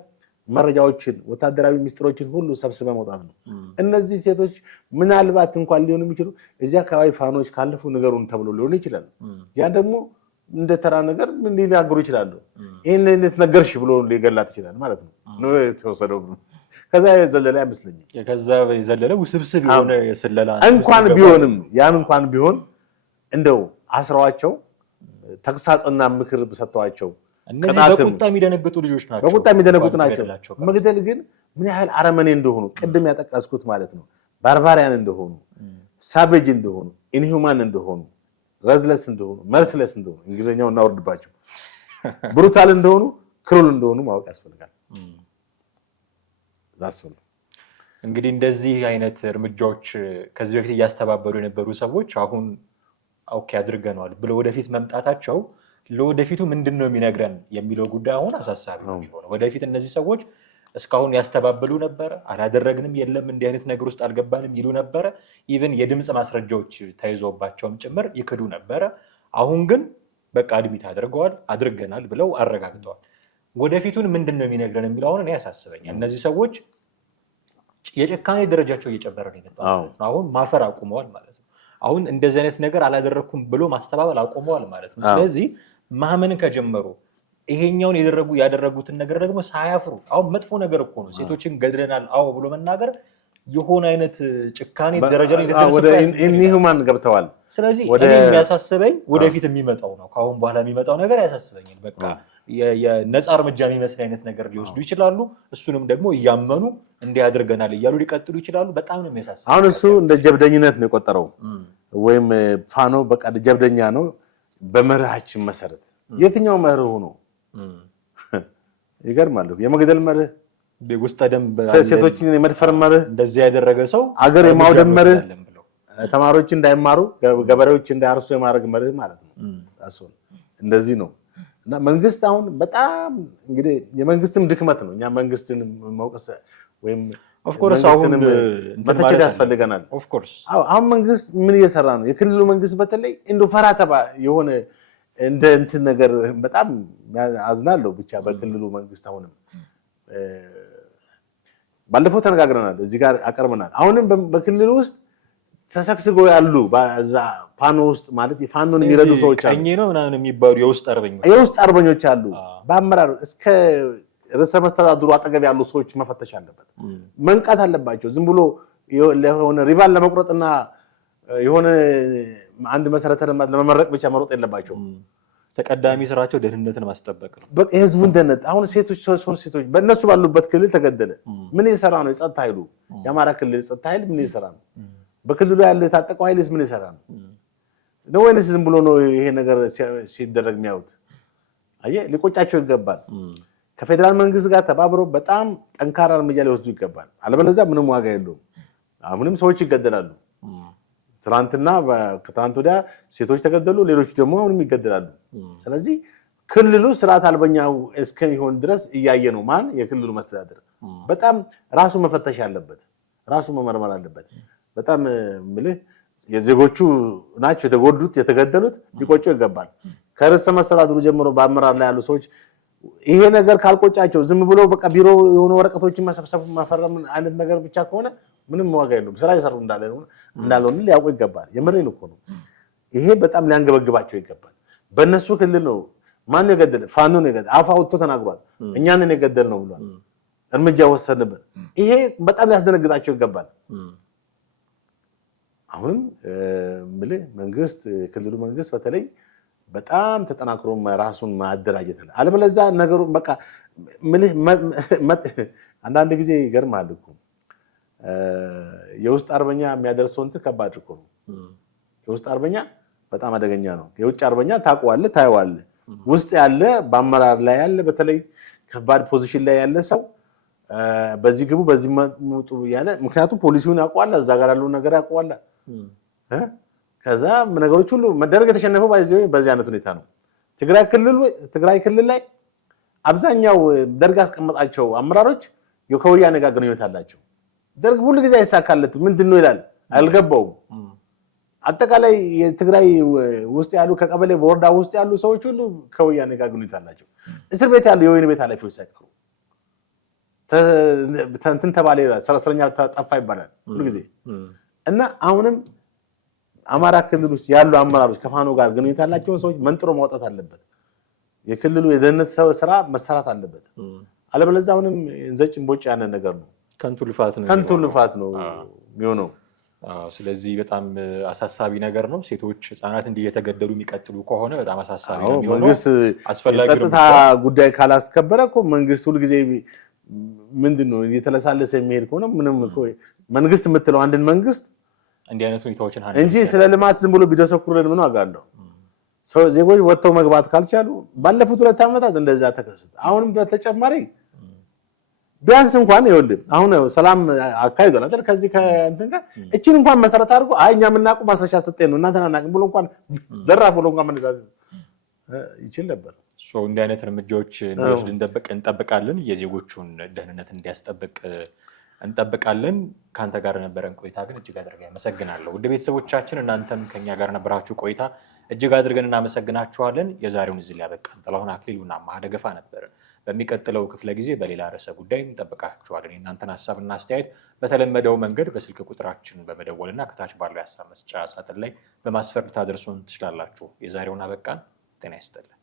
መረጃዎችን ወታደራዊ ሚስጥሮችን ሁሉ ሰብስበ መውጣት ነው እነዚህ ሴቶች ምናልባት እንኳን ሊሆኑ የሚችሉ እዚህ አካባቢ ፋኖች ካለፉ ነገሩን ተብሎ ሊሆን ይችላል ያ ደግሞ እንደ ተራ ነገር ምን ሊናገሩ ይችላሉ ይሄን እንደተነገርሽ ብሎ ሊገላት ይችላል ማለት ነው የተወሰደው ከዛ የዘለለ አይመስልኝም ከዛ የዘለለ ውስብስብ የሆነ የሰለላ እንኳን ቢሆን እንደው አስረዋቸው ተግሳጽና ምክር ሰጥተዋቸው እነዚህ በቁጣ የሚደነግጡ ልጆች ናቸው መግደል ግን ምን ያህል አረመኔ እንደሆኑ ቅድም ያጠቃስኩት ማለት ነው ባርባሪያን እንደሆኑ ሳቬጅ እንደሆኑ ኢንሂውማን እንደሆኑ ረዝለስ እንደሆኑ መርስለስ እንደሆኑ እንግሊዘኛው እናወርድባቸው ብሩታል እንደሆኑ ክሩል እንደሆኑ ማወቅ ያስፈልጋል ዛስሉ እንግዲህ እንደዚህ አይነት እርምጃዎች ከዚህ በፊት እያስተባበሩ የነበሩ ሰዎች አሁን ኦኬ አድርገናል ብለው ወደፊት መምጣታቸው ለወደፊቱ ምንድነው የሚነግረን የሚለው ጉዳይ አሁን አሳሳቢ ነው የሚሆነው። ወደፊት እነዚህ ሰዎች እስካሁን ያስተባበሉ ነበር፣ አላደረግንም፣ የለም እንዲህ አይነት ነገር ውስጥ አልገባንም ይሉ ነበረ። ኢቭን የድምፅ ማስረጃዎች ተይዞባቸውም ጭምር ይክዱ ነበረ። አሁን ግን በቃ አድሚት አድርገናል ብለው አረጋግጠዋል። ወደፊቱን ምንድነው የሚነግረን የሚለው አሁን እኔ ያሳስበኛል። እነዚህ ሰዎች የጭካኔ ደረጃቸው እየጨመረ ነው የመጣው። አሁን ማፈር አቁመዋል ማለት ነው። አሁን እንደዚህ አይነት ነገር አላደረኩም ብሎ ማስተባበል አቁመዋል ማለት ነው። ስለዚህ ማመን ከጀመሩ ይሄኛውን ያደረጉትን ነገር ደግሞ ሳያፍሩ አሁን መጥፎ ነገር እኮ ነው ሴቶችን ገድለናል አዎ ብሎ መናገር የሆነ አይነት ጭካኔ ደረጃ ላይ ወደ ኢንሂውማን ገብተዋል። ስለዚህ እኔ የሚያሳስበኝ ወደፊት የሚመጣው ነው። ከአሁን በኋላ የሚመጣው ነገር ያሳስበኛል። በቃ የነፃ እርምጃ የሚመስል አይነት ነገር ሊወስዱ ይችላሉ። እሱንም ደግሞ እያመኑ እንዲያደርገናል እያሉ ሊቀጥሉ ይችላሉ። በጣም ነው የሚያሳስበኝ። አሁን እሱ እንደ ጀብደኝነት ነው የቆጠረው ወይም ፋኖ በቃ ጀብደኛ ነው በመርሃችን መሰረት። የትኛው መርህ ነው? ይገርማል። የመግደል መርህ፣ ውስጥ ደንብ፣ ሴቶችን የመድፈር መርህ፣ እንደዚህ ያደረገ ሰው አገር የማውደም መርህ፣ ተማሪዎች እንዳይማሩ ገበሬዎች እንዳያርሱ የማድረግ መርህ ማለት ነው። እንደዚህ ነው። እና መንግስት አሁን በጣም እንግዲህ የመንግስትም ድክመት ነው። እኛ መንግስትን መውቀስ ወይም ኦፍኮርስ አሁን መተቸት ያስፈልገናል። ኦፍኮርስ አሁን መንግስት ምን እየሰራ ነው? የክልሉ መንግስት በተለይ እንደ ፈራተባ የሆነ እንደ እንትን ነገር በጣም አዝናለሁ። ብቻ በክልሉ መንግስት አሁንም ባለፈው ተነጋግረናል፣ እዚህ ጋር አቀርበናል። አሁንም በክልሉ ውስጥ ተሰክስገው ያሉ ፋኖ ውስጥ ማለት ፋኖን የሚረዱ ሰዎች አሉ። ቀኝ ነው ምናምን የሚባሉ የውስጥ አርበኞች አሉ። በአመራር እስከ ርዕሰ መስተዳድሩ አጠገብ ያሉ ሰዎች መፈተሽ አለበት፣ መንቃት አለባቸው። ዝም ብሎ ለሆነ ሪቫል ለመቁረጥና የሆነ አንድ መሰረተ ልማት ለመመረቅ ብቻ መሮጥ የለባቸው። ተቀዳሚ ስራቸው ደህንነትን ማስጠበቅ ነው። በቃ የህዝቡን ደህንነት። አሁን ሴቶች በእነሱ ባሉበት ክልል ተገደለ። ምን እየሰራ ነው የጸጥታ ኃይሉ? የአማራ ክልል ጸጥታ ኃይል ምን እየሰራ ነው? በክልሉ ያለ የታጠቀው ኃይልስ ምን ይሰራ ነው? ወይንስ ዝም ብሎ ነው ይሄ ነገር ሲደረግ የሚያዩት? አየህ፣ ሊቆጫቸው ይገባል። ከፌዴራል መንግስት ጋር ተባብሮ በጣም ጠንካራ እርምጃ ሊወስዱ ይገባል። አለበለዚያ ምንም ዋጋ የለውም። አሁንም ሰዎች ይገደላሉ። ከትናንት ወዲያ ሴቶች ተገደሉ፣ ሌሎች ደግሞ አሁንም ይገደላሉ። ስለዚህ ክልሉ ስርዓት አልበኛው እስከሚሆን ድረስ እያየ ነው። ማን? የክልሉ መስተዳድር በጣም ራሱ መፈተሽ ያለበት፣ ራሱ መመርመር አለበት። በጣም ምልህ የዜጎቹ ናቸው የተጎዱት የተገደሉት፣ ሊቆጨው ይገባል። ከርዕሰ መስተዳድሩ ጀምሮ በአመራር ላይ ያሉ ሰዎች ይሄ ነገር ካልቆጫቸው ዝም ብሎ በቃ ቢሮ የሆኑ ወረቀቶችን መሰብሰብ መፈረም አይነት ነገር ብቻ ከሆነ ምንም ዋጋ የለውም። ስራ እየሰሩ እንዳልሆነ ሊያውቁ ይገባል። የምሬን እኮ ነው። ይሄ በጣም ሊያንገበግባቸው ይገባል። በእነሱ ክልል ነው ማን የገደለ? ፋኖ ነው የገደለ። አፍ አውጥቶ ተናግሯል። እኛንን የገደል ነው ብሏል። እርምጃ ወሰንበት። ይሄ በጣም ሊያስደነግጣቸው ይገባል። አሁንም መንግስት የክልሉ መንግስት በተለይ በጣም ተጠናክሮ ራሱን ማደራጀት አለ። አለበለዚያ ነገሩ በቃ አንዳንድ ጊዜ ይገርማል እኮ የውስጥ አርበኛ የሚያደርሰው እንትን ከባድ እኮ ነው። የውስጥ አርበኛ በጣም አደገኛ ነው። የውጭ አርበኛ ታውቀዋለህ፣ ታየዋለህ። ውስጥ ያለ በአመራር ላይ ያለ በተለይ ከባድ ፖዚሽን ላይ ያለ ሰው በዚህ ግቡ በዚህ መጡ ያለ ምክንያቱም ፖሊሲውን ያውቀዋል፣ እዛ ጋር ያለው ነገር ያውቀዋል። ከዛ ነገሮች ሁሉ መደረግ የተሸነፈው በዚህ አይነት ሁኔታ ነው። ትግራይ ክልል ላይ አብዛኛው ደርግ ያስቀመጣቸው አመራሮች ከወያኔ ጋር ግንኙነት አላቸው። ደርግ ሁሉ ጊዜ አይሳካለትም። ምንድነው ይላል፣ አልገባውም። አጠቃላይ የትግራይ ውስጥ ያሉ ከቀበሌ በወረዳ ውስጥ ያሉ ሰዎች ሁሉ ከወያኔ ጋር ግንኙነት አላቸው። እስር ቤት ያሉ የወይን ቤት ኃላፊዎች ሳይቀሩ እንትን ተባለ ይላል፣ እስረኛ ጠፋ ይባላል ሁሉ ጊዜ እና አሁንም አማራ ክልል ውስጥ ያሉ አመራሮች ከፋኖ ጋር ግንኙነት ያላቸውን ሰዎች መንጥሮ ማውጣት አለበት። የክልሉ የደህንነት ስራ መሰራት አለበት። አለበለዚያ አሁንም እንዘጭን ቦጭ ያነ ነገር ነው፣ ከንቱ ልፋት ነው የሚሆነው። ስለዚህ በጣም አሳሳቢ ነገር ነው። ሴቶች፣ ህፃናት እንዲህ እየተገደሉ የሚቀጥሉ ከሆነ በጣም አሳሳቢ ነው የሚሆነው። መንግስት የጸጥታ ጉዳይ ካላስከበረ እኮ መንግስት ሁልጊዜ ምንድነው እየተለሳለሰ የሚሄድ ከሆነ ምንም እኮ መንግስት የምትለው አንድን መንግስት እንዲህ አይነት ሁኔታዎችን እንጂ ስለ ልማት ዝም ብሎ ቢደሰኩሩልን ምን ዋጋ አለው? ዜጎች ወጥተው መግባት ካልቻሉ ባለፉት 2 ዓመታት እንደዛ ተከሰተ። አሁንም በተጨማሪ ቢያንስ እንኳን ይኸውልህ አሁን ሰላም አካሂዷል አይደል? ከዚህ ከእንትን ጋር እቺን እንኳን መሰረት አድርጎ እኛ የምናውቀው ማስረሻ ሰጠኝ ነው እናንተና እናቅም ብሎ እንኳን ዘራ ብሎ እንኳን ይችል ነበር። እንዲህ አይነት እርምጃዎች እንዲወስድ እንጠብቃለን። የዜጎቹን ደህንነት እንዲያስጠብቅ እንጠብቃለን። ከአንተ ጋር የነበረን ቆይታ ግን እጅግ አድርገን አመሰግናለሁ። ውድ ቤተሰቦቻችን እናንተም ከኛ ጋር ነበራችሁ ቆይታ እጅግ አድርገን እናመሰግናችኋለን። የዛሬውን እዚህ ላይ ያበቃን። ጥላሁን አክሊሉና ማህደ ገፋ ነበር። በሚቀጥለው ክፍለ ጊዜ በሌላ ርዕሰ ጉዳይ እንጠብቃችኋለን። የእናንተን ሀሳብና አስተያየት በተለመደው መንገድ በስልክ ቁጥራችን በመደወልና ከታች ባለው የሀሳብ መስጫ ሳጥን ላይ በማስፈር ልታደርሱን ትችላላችሁ። የዛሬውን አበቃን። ጤና ይስጥልን።